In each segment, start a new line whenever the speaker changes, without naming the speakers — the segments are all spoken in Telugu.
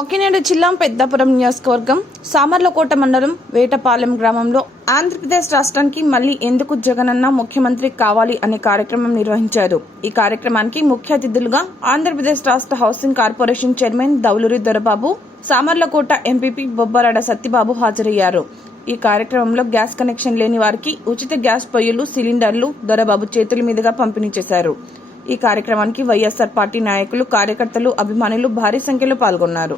కాకినాడ జిల్లా పెద్దాపురం నియోజకవర్గం సామర్లకోట మండలం వేటపాలెం గ్రామంలో ఆంధ్రప్రదేశ్ రాష్ట్రానికి మళ్ళీ ఎందుకు జగనన్న ముఖ్యమంత్రి కావాలి అనే కార్యక్రమం నిర్వహించారు. ఈ కార్యక్రమానికి ముఖ్య అతిథులుగా ఆంధ్రప్రదేశ్ రాష్ట్ర housing corporation chairman Dauluri Dorababu Samarlakota MPP Bobbarada Satyababu హాజరయ్యారు. ఈ కార్యక్రమంలో గ్యాస్ కనెక్షన్ లేని వారికి ఉచిత గ్యాస్ పొయ్యిలు సిలిండర్లు దొరబాబు చేతుల మీదుగా పంపిణీ చేశారు. ఈ కార్యక్రమానికి వైఎస్ఆర్ పార్టీ నాయకులు కార్యకర్తలు అభిమానులు భారీ సంఖ్యలో పాల్గొన్నారు.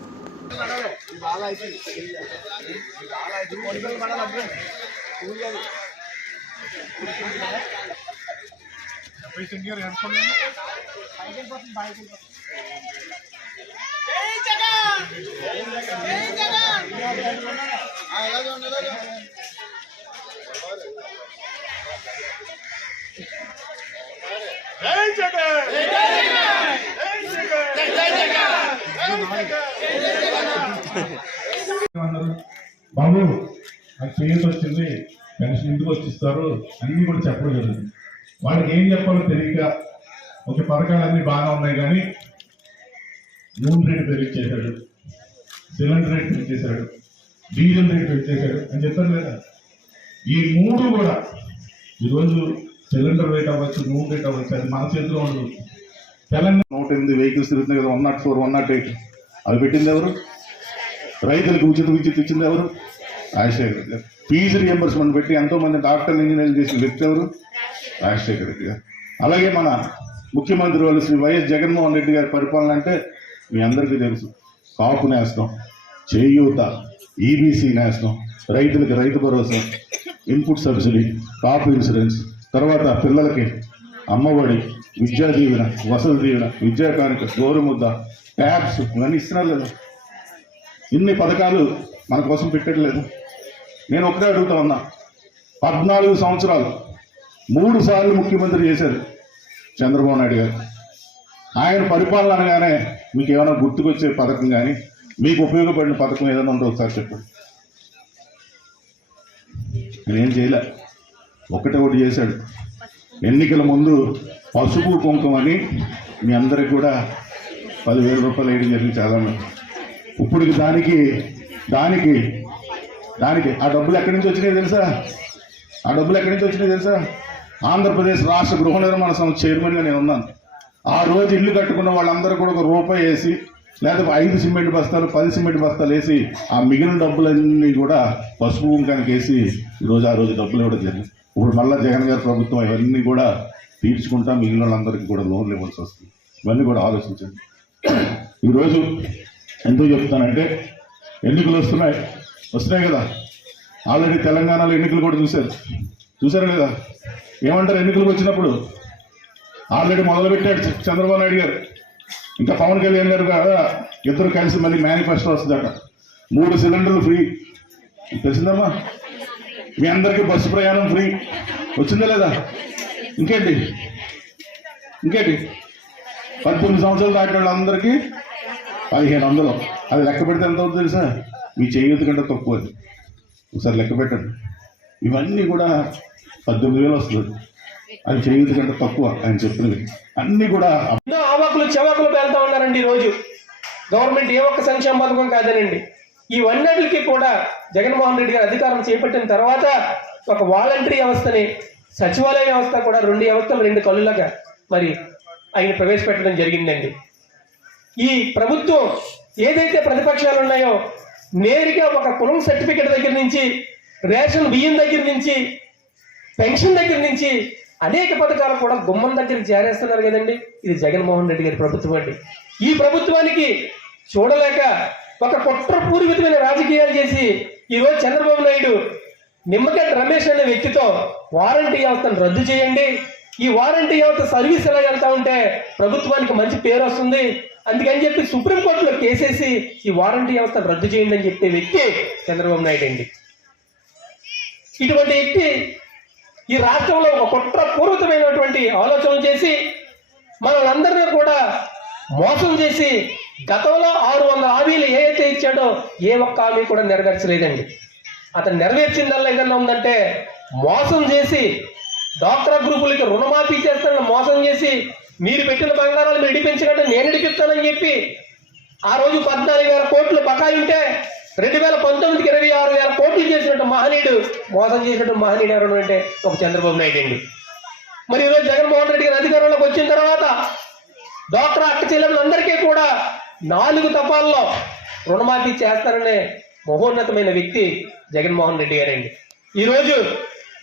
జై జగన్ జై జగన్ జై జగన్
నాకు పేరు వచ్చింది పెన్షన్ ఎందుకు వచ్చిస్తారు అన్నీ కూడా చెప్పడం జరుగుతుంది వాళ్ళకి ఏం చెప్పాలో తెలియక ఒక పథకాలన్నీ బాగానే ఉన్నాయి కానీ నూనె రేటు పెరిగించేశాడు సిలిండర్ రేట్ పెంచేశాడు డీజిల్ రేట్ పెంచేశాడు అని చెప్పారు లేదా ఈ మూడు కూడా ఈరోజు సిలిండర్ రేట్ అవ్వచ్చు నూనె రేట్ అవ్వచ్చు అది మన చేతిలో ఉండదు. తెలంగాణ నూట ఎనిమిది వెహికల్స్ తిరుగుతుంది కదా one nought four one nought eight. అవి పెట్టింది ఎవరు? రైతులకు ఉచిత విద్యుత్ ఇచ్చింది ఎవరు? రాజశేఖర్ గారు. ఫీజు రియంబర్స్మెంట్ పెట్టి ఎంతో మంది డాక్టర్లు ఇంజనీర్లు చేసిన వ్యక్తి ఎవరు? రాజశేఖర్ రెడ్డి గారు. అలాగే మన ముఖ్యమంత్రి వాళ్ళు శ్రీ వైఎస్ జగన్మోహన్ రెడ్డి గారి పరిపాలన అంటే మీ అందరికీ తెలుసు. కాపు నేస్తం చేయూత ఈబీసీ నేస్తం రైతులకి రైతు భరోసా ఇన్పుట్ సబ్సిడీ కాపు ఇన్సూరెన్స్ తర్వాత పిల్లలకి అమ్మఒడి విద్యా దీవెన వసతి దీవెన విద్యా కానుక గోరుముద్ద ట్యాబ్స్ ఇవన్నీ ఇస్తున్నారు లేదు ఇన్ని పథకాలు మన కోసం పెట్టట్లేదు. నేను ఒకటే అడుగుతా ఉన్నా. పద్నాలుగు సంవత్సరాలు మూడు సార్లు ముఖ్యమంత్రి చేశారు చంద్రబాబు నాయుడు గారు. ఆయన పరిపాలన అనగానే మీకు ఏమైనా గుర్తుకొచ్చే పథకం కానీ మీకు ఉపయోగపడిన పథకం ఏదైనా ఉందో ఒకసారి చెప్పండి. నేనేం చేయలే. ఒకటే ఒకటి చేశాడు. ఎన్నికల ముందు పసుపు కుంకుమ అని మీ అందరికి కూడా పదివేల రూపాయలు వేయడం జరిగింది చాలా ఇప్పుడు దానికి దానికి దానికి ఆ డబ్బులు ఎక్కడి నుంచి వచ్చినాయి తెలుసా? ఆ డబ్బులు ఎక్కడి నుంచి వచ్చినాయి తెలుసా? ఆంధ్రప్రదేశ్ రాష్ట్ర గృహ నిర్మాణ సంస్థ చైర్మన్గా నేను ఉన్నాను. ఆ రోజు ఇల్లు కట్టుకున్న వాళ్ళందరూ కూడా ఒక రూపాయి వేసి లేదా ఐదు సిమెంట్ బస్తాలు పది సిమెంట్ బస్తాలు వేసి ఆ మిగిలిన డబ్బులన్నీ కూడా పసుపు కుంకానికి వేసి ఈరోజు ఆ రోజు డబ్బులు ఇవ్వడం జరిగింది. ఇప్పుడు మళ్ళీ జగన్ గారి ప్రభుత్వం ఇవన్నీ కూడా తీర్చుకుంటా మిగిలిన వాళ్ళందరికీ కూడా లోన్లు ఇవ్వాల్సి వస్తుంది. ఇవన్నీ కూడా ఆలోచించండి. ఈరోజు ఎందుకు చెప్తానంటే ఎన్నికలు వస్తున్నాయి. వస్తున్నాయి కదా. ఆల్రెడీ తెలంగాణలో ఎన్నికలు కూడా చూశారు. చూశారు కదా. ఏమంటారు ఎన్నికలకు వచ్చినప్పుడు? ఆల్రెడీ మొదలుపెట్టాడు చంద్రబాబు నాయుడు గారు. ఇంకా పవన్ కళ్యాణ్ గారు కూడా ఇద్దరు కలిసి మళ్ళీ మేనిఫెస్టో వస్తుందట మూడు సిలిండర్లు ఫ్రీ. తెలిసిందమ్మా? మీ అందరికీ బస్సు ప్రయాణం ఫ్రీ. వచ్చిందా లేదా? ఇంకేంటి? ఇంకేంటి? పద్దెనిమిది సంవత్సరాలు దాటిన వాళ్ళందరికీ పదిహేను వందలు. అది లెక్క పెడితే ఎంత అవుతుంది తెలుసా? మీ చేయూత కంటే తక్కువ అది. ఒకసారి లెక్క పెట్టండి. ఇవన్నీ కూడా పద్దెనిమిది వేలు వస్తుంది. అది చేయూత కంటే తక్కువ ఆయన చెప్పినవి అన్నీ కూడా
ఆవాకులు చెవాకులు పేరుతా ఉన్నారండి ఈరోజు. రోజు గవర్నమెంట్ ఏ ఒక్క సంక్షేమ పథకం కాదనండి. ఇవన్నిటికి కూడా జగన్మోహన్ రెడ్డి గారు అధికారం చేపట్టిన తర్వాత ఒక వాలంటరీ వ్యవస్థని సచివాలయ వ్యవస్థ కూడా రెండు వ్యవస్థలు రెండు కళ్ళులాగా మరి ఆయన ప్రవేశపెట్టడం జరిగిందండి. ఈ ప్రభుత్వం ఏదైతే ప్రతిపక్షాలు ఉన్నాయో నేరుగా ఒక కులం సర్టిఫికెట్ దగ్గర నుంచి రేషన్ బియ్యం దగ్గర నుంచి పెన్షన్ దగ్గర నుంచి అనేక పథకాలు కూడా గుమ్మం దగ్గర చేరేస్తున్నారు కదండి. ఇది జగన్మోహన్ రెడ్డి గారి ప్రభుత్వం అండి. ఈ ప్రభుత్వానికి చూడలేక ఒక కుట్రపూరితమైన రాజకీయాలు చేసి ఈరోజు చంద్రబాబు నాయుడు నిమ్మగడ్డ రమేష్ అనే వ్యక్తితో వారంటీ వ్యవస్థను రద్దు చేయండి. ఈ వారంటీ వ్యవస్థ సర్వీస్ ఎలా వెళ్తా ఉంటే ప్రభుత్వానికి మంచి పేరు వస్తుంది. అందుకని చెప్పి సుప్రీంకోర్టులో కేసేసి ఈ వారంటీ వ్యవస్థను రద్దు చేయండి అని చెప్పే వ్యక్తి చంద్రబాబు నాయుడు అండి. ఇటువంటి వ్యక్తి ఈ రాష్ట్రంలో ఒక కుట్రపూర్వకమైనటువంటి ఆలోచనలు చేసి మనందరినీ కూడా మోసం చేసి గతంలో ఆరు వందల హామీలు ఏదైతే ఇచ్చాడో ఏ ఒక్క హామీ కూడా నెరవేర్చలేదండి. అతను నెరవేర్చిందల్లా ఏదన్నా ఉందంటే మోసం చేసి డాక్టర్ గ్రూపులకి రుణమాఫీ చేస్తాడని మోసం చేసి మీరు పెట్టిన బంగారాలు మీరు ఇడిపించకంటే నేను ఇడిపిస్తానని చెప్పి ఆ రోజు పద్నాలుగు వేల కోట్లు బకాయి ఉంటే రెండు వేల పంతొమ్మిదికి ఇరవై ఆరు వేల కోట్లు చేసినట్టు మహనీయుడు మోసం చేసినట్టు మహనీయుడు ఎవరు అంటే ఒక చంద్రబాబు నాయుడు అండి. మరి ఈరోజు జగన్మోహన్ రెడ్డి గారు అధికారంలోకి వచ్చిన తర్వాత డాక్టర్ అక్క చెల్లెలందరికీ కూడా నాలుగు తపాల్లో రుణమాఫీ చేస్తారనే మహోన్నతమైన వ్యక్తి జగన్మోహన్ రెడ్డి గారండి. ఈరోజు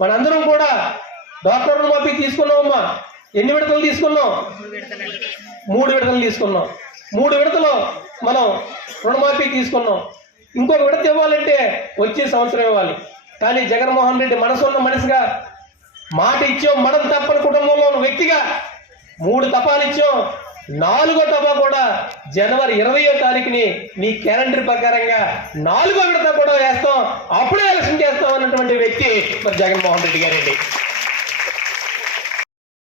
మనందరం కూడా డాక్టర్ రుణమాఫీ తీసుకున్నామమ్మా. ఎన్ని విడతలు తీసుకున్నాం? మూడు విడతలు తీసుకున్నాం. మూడు విడతలు మనం రుణమాఫీ తీసుకున్నాం. ఇంకొక విడత ఇవ్వాలంటే వచ్చే సంవత్సరం ఇవ్వాలి. కానీ జగన్మోహన్ రెడ్డి మనసు ఉన్న మనిషిగా మాట ఇచ్చాం మనం తప్పని కుటుంబంలో ఉన్న వ్యక్తిగా మూడు తపాలు ఇచ్చాం. నాలుగో తపా కూడా జనవరి ఇరవయో తారీఖుని నీ క్యాలెండర్ ప్రకారంగా నాలుగో విడత కూడా వేస్తాం. అప్పుడే ఎలక్షన్ చేస్తాం అన్నటువంటి వ్యక్తి మరి జగన్మోహన్ రెడ్డి గారండి.